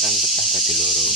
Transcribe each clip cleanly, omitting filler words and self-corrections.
kan pecah dadi loro.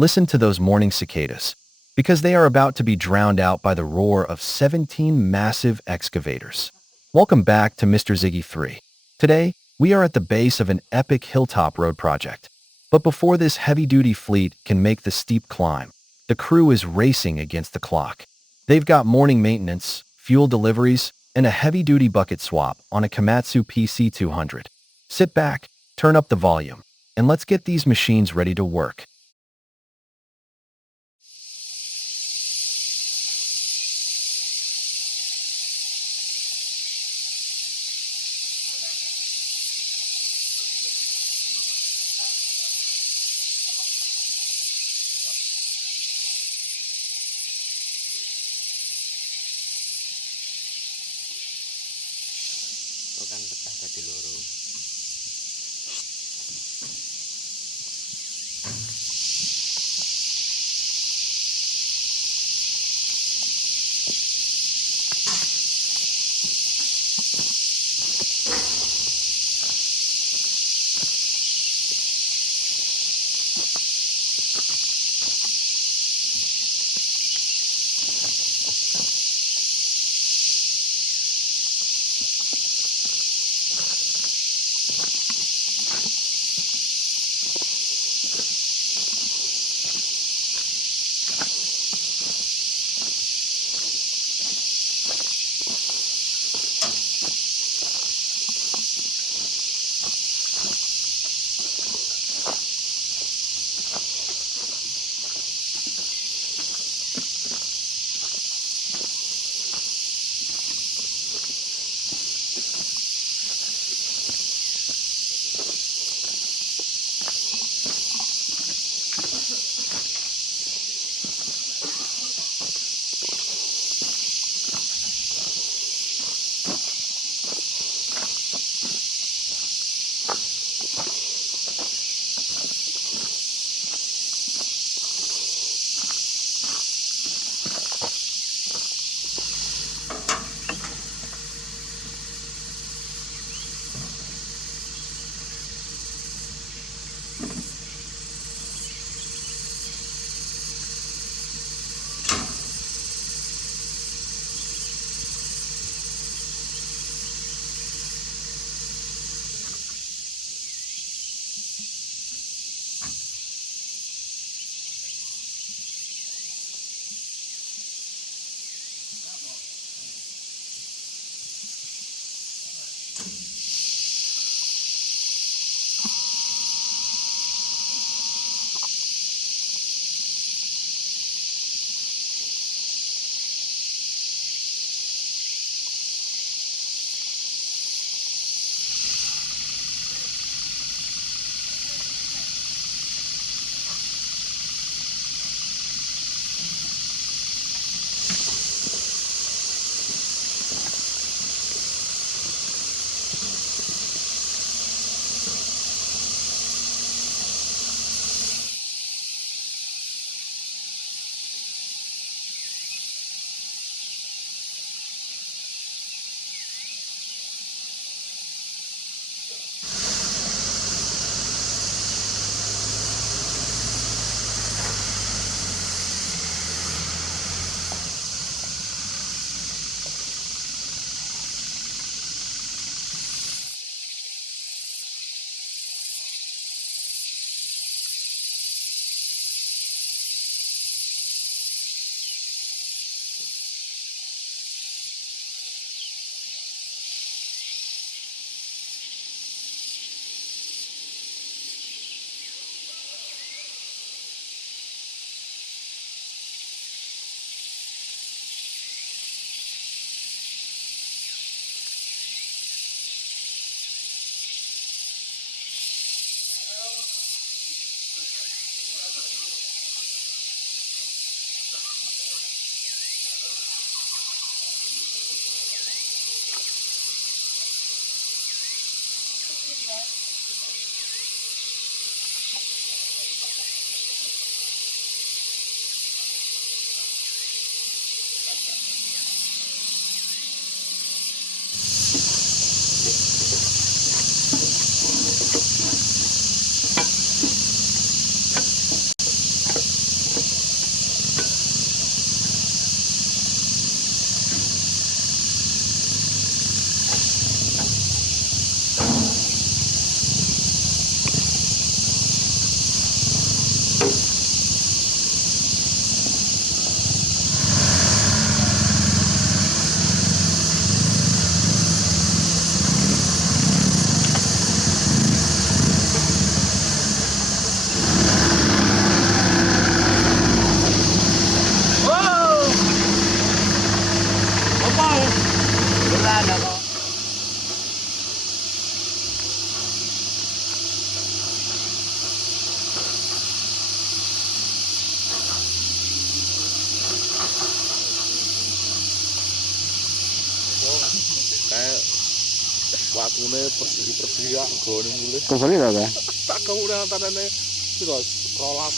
Listen to those morning cicadas, because they are about to be drowned out by the roar of 17 massive excavators. Welcome back to Mr. Ziggy 3. Today, we are at the base of an epic hilltop road project. But before this heavy-duty fleet can make the steep climb, the crew is racing against the clock. They've got morning maintenance, fuel deliveries, and a heavy-duty bucket swap on a Komatsu PC200. Sit back, turn up the volume, and let's get these machines ready to work. Kan pecah dadi loro. Kayak waktunya persegi gone mulai. Kembali lah kan? Tak kemudian tandanya itu rolas.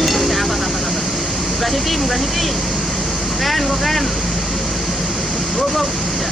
Apa. Buka sini. Ken. Go. Ya.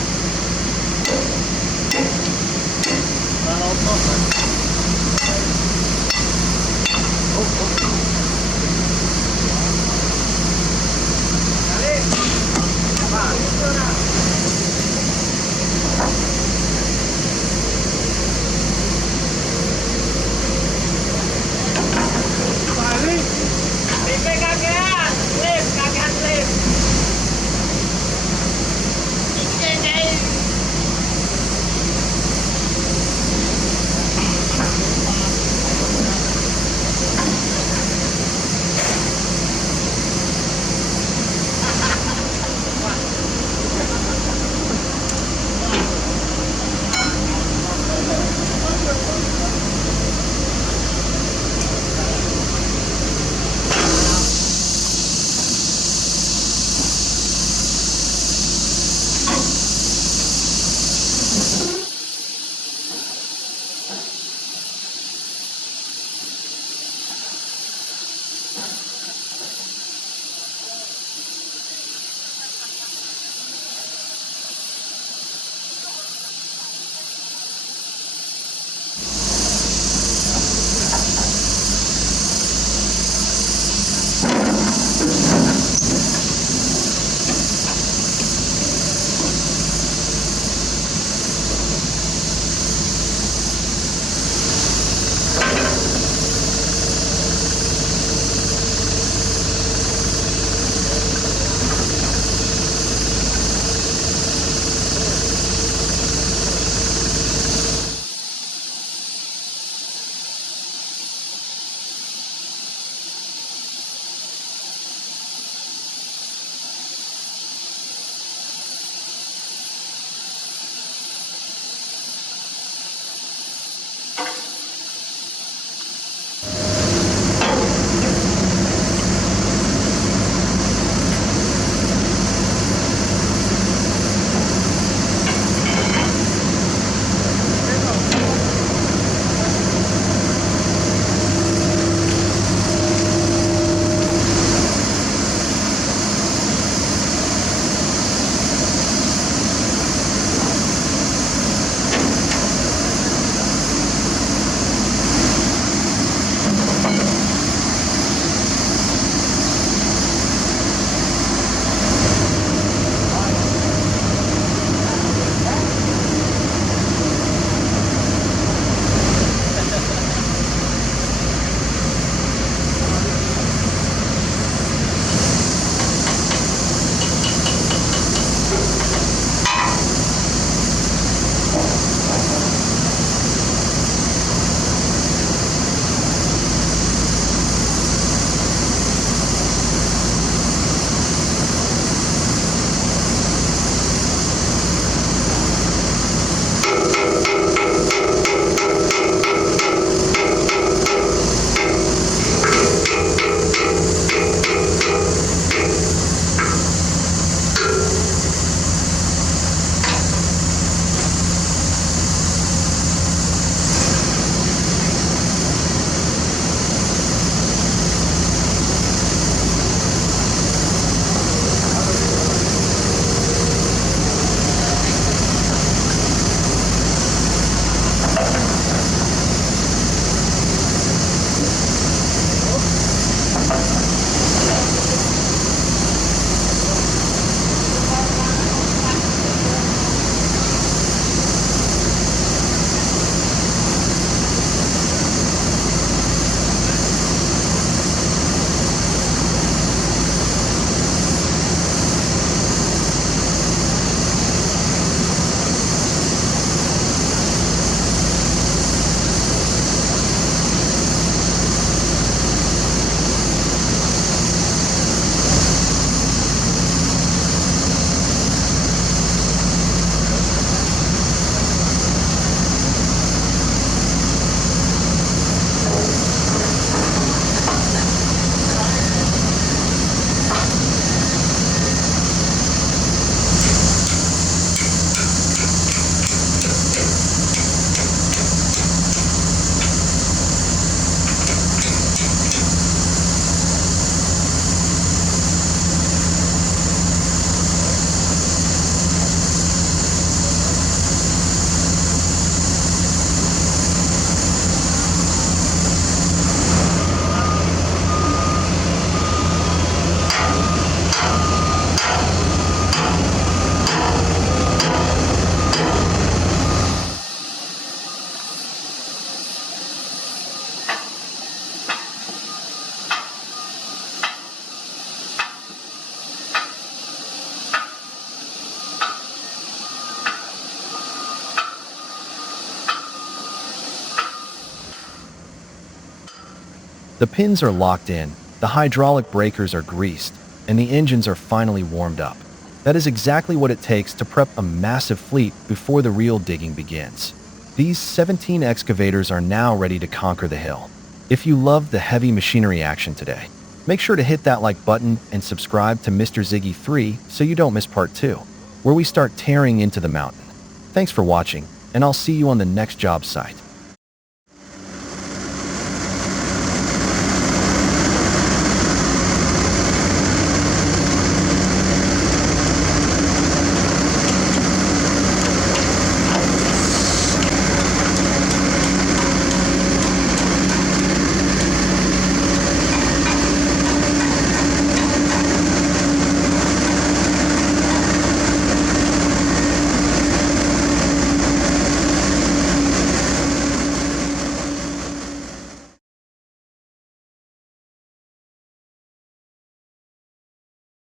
The pins are locked in, the hydraulic breakers are greased, and the engines are finally warmed up. That is exactly what it takes to prep a massive fleet before the real digging begins. These 17 excavators are now ready to conquer the hill. If you loved the heavy machinery action today, make sure to hit that like button and subscribe to Mr. Ziggy 3 so you don't miss part 2, where we start tearing into the mountain. Thanks for watching, and I'll see you on the next job site.